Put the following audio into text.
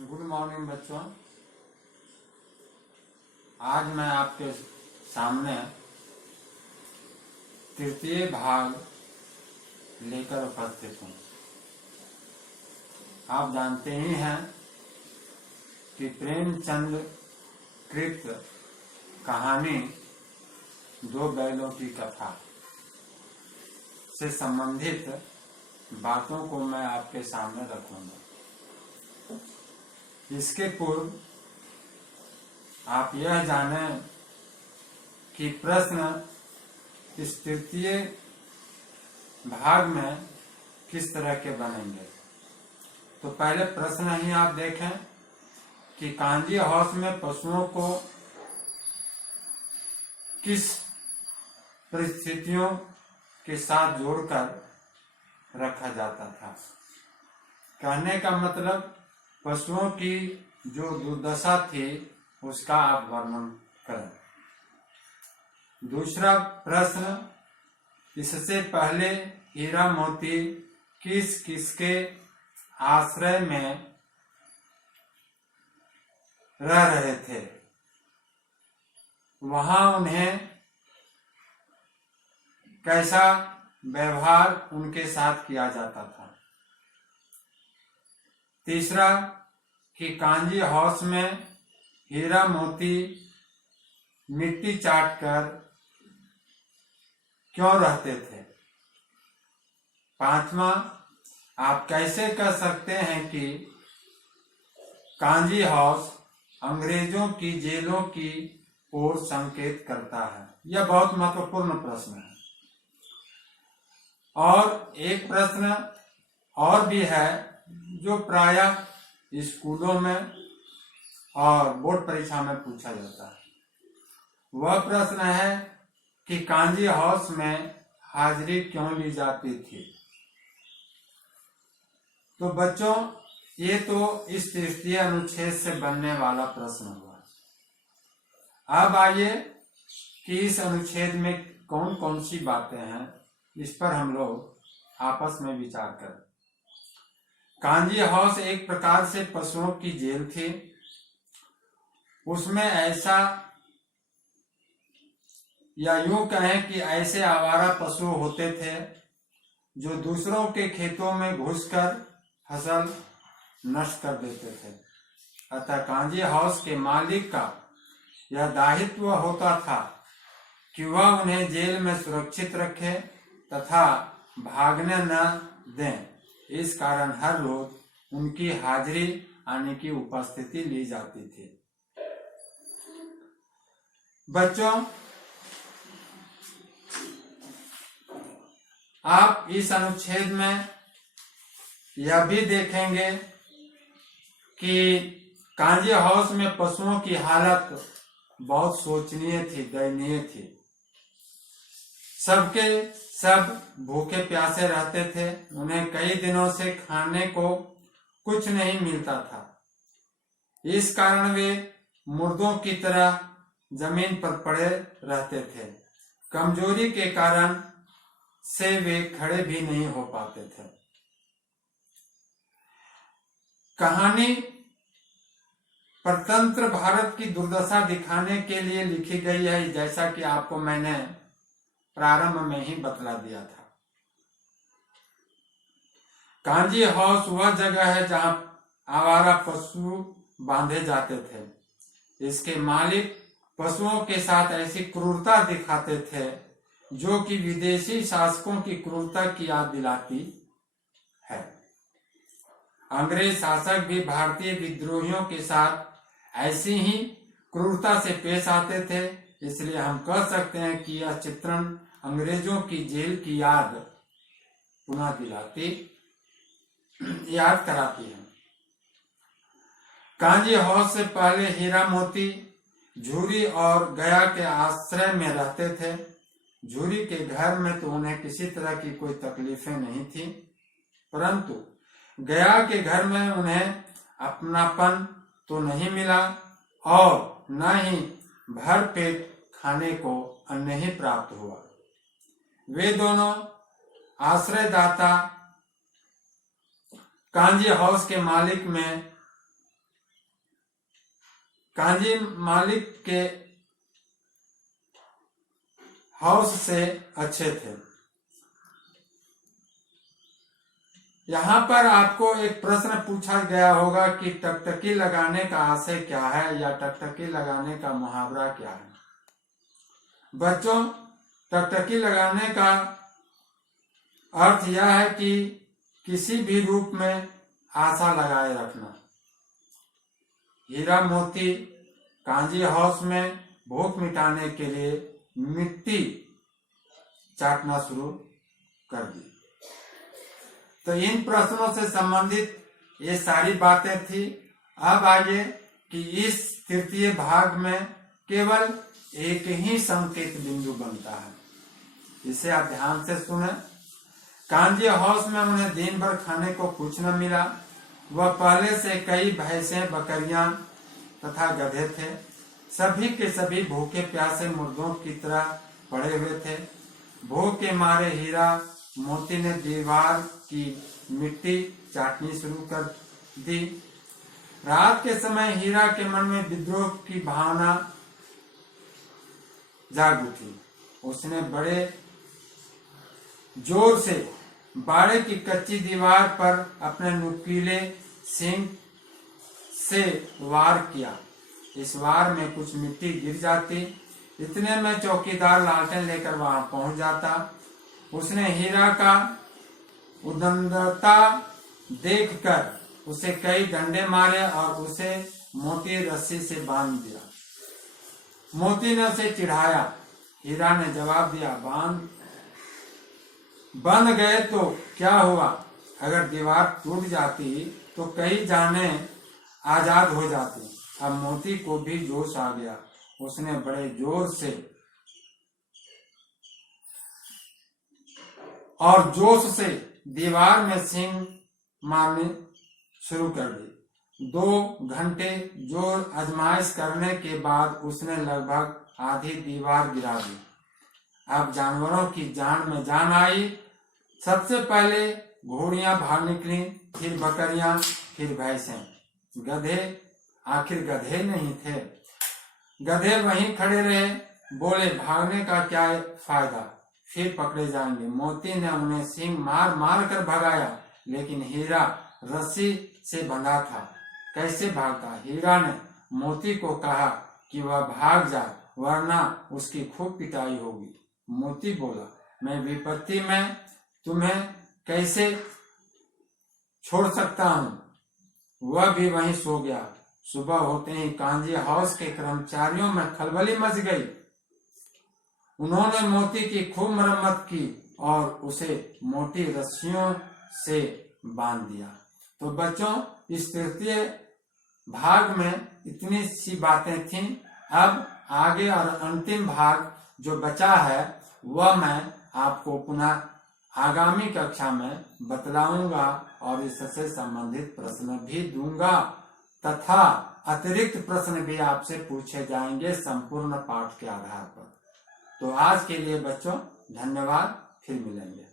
Good morning बच्चों। आज मैं आपके सामने तृतीय भाग लेकर उपस्थित हूँ। आप जानते ही हैं कि प्रेमचंद कृत कहानी दो बैलों की कथा से संबंधित बातों को मैं आपके सामने रखूंगा। इसके पूर्व आप यह जानें कि प्रश्न इस तृतीय भाग में किस तरह के बनेंगे। तो पहले प्रश्न ही आप देखें कि कांजी हाउस में पशुओं को किस परिस्थितियों के साथ जोड़कर रखा जाता था। कहने का मतलब पशुओं की जो दुर्दशा थी उसका आप वर्णन करें। दूसरा प्रश्न, इससे पहले हीरा मोती किस किसके आश्रय में रह रहे थे, वहां उन्हें कैसा व्यवहार उनके साथ किया जाता था। तीसरा कि कांजी हाउस में हीरा मोती मिट्टी चाटकर क्यों रहते थे। पांचवा, आप कैसे कह सकते हैं कि कांजी हाउस अंग्रेजों की जेलों की ओर संकेत करता है। यह बहुत महत्वपूर्ण प्रश्न है। और एक प्रश्न और भी है जो प्रायः स्कूलों में और बोर्ड परीक्षा में पूछा जाता है। वह प्रश्न है कि कांजी हाउस में हाजिरी क्यों ली जाती थी। तो बच्चों, ये तो इस तृतीय अनुच्छेद से बनने वाला प्रश्न हुआ। अब आइए कि इस अनुच्छेद में कौन कौन सी बातें हैं, इस पर हम लोग आपस में विचार करें। कांजी हाउस एक प्रकार से पशुओं की जेल थी। उसमें ऐसा, या यूं कहें कि ऐसे आवारा पशु होते थे जो दूसरों के खेतों में घुसकर फसल नष्ट कर देते थे। अतः कांजी हाउस के मालिक का यह दायित्व होता था कि वह उन्हें जेल में सुरक्षित रखे तथा भागने न दें। इस कारण हर रोज उनकी हाजिरी आने की उपस्थिति ली जाती थी। बच्चों, आप इस अनुच्छेद में यह भी देखेंगे कि कांजी हाउस में पशुओं की हालत बहुत शोचनीय थी, दयनीय थी। सबके सब भूखे प्यासे रहते थे। उन्हें कई दिनों से खाने को कुछ नहीं मिलता था। इस कारण वे मुर्दों की तरह जमीन पर पड़े रहते थे। कमजोरी के कारण से वे खड़े भी नहीं हो पाते थे। कहानी परतंत्र भारत की दुर्दशा दिखाने के लिए लिखी गई है, जैसा कि आपको मैंने प्रारंभ में ही बतला दिया था। कांजी हाउस वह जगह है जहां आवारा पशु बांधे जाते थे। इसके मालिक पशुओं के साथ ऐसी क्रूरता दिखाते थे जो कि विदेशी शासकों की क्रूरता की याद दिलाती है। अंग्रेज शासक भी भारतीय विद्रोहियों के साथ ऐसी ही क्रूरता से पेश आते थे। इसलिए हम कह सकते हैं कि यह चित्रण अंग्रेजों की जेल की याद पुनः याद कराती है। कांजी हाउस से पहले हीरा मोती झूरी और गया के आश्रय में रहते थे। झूरी के घर में तो उन्हें किसी तरह की कोई तकलीफें नहीं थी, परंतु गया के घर में उन्हें अपनापन तो नहीं मिला और न ही भर पेट खाने को अन्न ही प्राप्त हुआ। वे दोनों आश्रयदाता कांजी हाउस के मालिक में कांजी मालिक के हाउस से अच्छे थे। यहाँ पर आपको एक प्रश्न पूछा गया होगा कि टकटकी लगाने का आशय क्या है, या टकटकी लगाने का मुहावरा क्या है। बच्चों, टकटकी लगाने का अर्थ यह है कि किसी भी रूप में आशा लगाए रखना। हीरा मोती कांजी हाउस में भूख मिटाने के लिए मिट्टी चाटना शुरू कर दी। तो इन प्रश्नों से संबंधित ये सारी बातें थी। अब आइए कि इस तृतीय भाग में केवल एक ही संकेत बिंदु बनता है, इसे आप ध्यान से सुने। कांजी हाउस में उन्हें दिन भर खाने को कुछ न मिला। वह पहले से कई भैंसें, बकरियां तथा गधे थे। सभी के सभी भूखे प्यासे मुर्गों की तरह पड़े हुए थे। भूख के मारे हीरा मोती ने दीवार की मिट्टी चाटनी शुरू कर दी। रात के समय हीरा के मन में विद्रोह की भावना जाग उठी। उसने बड़े जोर से बाड़े की कच्ची दीवार पर अपने नुकीले सींग से वार किया। इस वार में कुछ मिट्टी गिर जाती। इतने में चौकीदार लालटेन लेकर वहां पहुंच जाता। उसने हीरा का उद्दंडता देखकर उसे कई डंडे मारे और उसे मोटी रस्सी से बांध दिया। मोती ने उसे चिढ़ाया। हीरा ने जवाब दिया, बंध गए तो क्या हुआ? अगर दीवार टूट जाती तो कई जाने आजाद हो जाती। अब मोती को भी जोश आ गया। उसने बड़े जोर से और जोश से दीवार में सींग मारने शुरू कर दी। 2 घंटे जोर आजमाइश करने के बाद उसने लगभग आधी दीवार गिरा दी। अब जानवरों की जान में जान आई। सबसे पहले घोड़ियां भाग निकली, फिर बकरियां, फिर भैंसें। गधे आखिर गधे नहीं थे। गधे वहीं खड़े रहे। बोले, भागने का क्या फायदा, फिर पकड़े जाएंगे। मोती ने उन्हें सींग मार मार कर भगाया, लेकिन हीरा रस्सी से बंधा था। कैसे भागता? हीरा ने मोती को कहा कि वह भाग जाए, वरना उसकी खूब पिटाई होगी। मोती बोला, मैं विपत्ति में तुम्हें कैसे छोड़ सकता हूँ। वह भी वहीं सो गया। सुबह होते ही कांजी हाउस के कर्मचारियों में खलबली मच गई। उन्होंने मोती की खूब मरम्मत की और उसे मोटी रस्सियों से बांध दिया। तो बच्चों, इस तृतीय भाग में इतनी सी बातें थीं। अब आगे और अंतिम भाग जो बचा है वह मैं आपको पुनः आगामी कक्षा में बतलाऊंगा और इससे संबंधित प्रश्न भी दूंगा तथा अतिरिक्त प्रश्न भी आपसे पूछे जाएंगे संपूर्ण पाठ के आधार पर। तो आज के लिए बच्चों धन्यवाद, फिर मिलेंगे।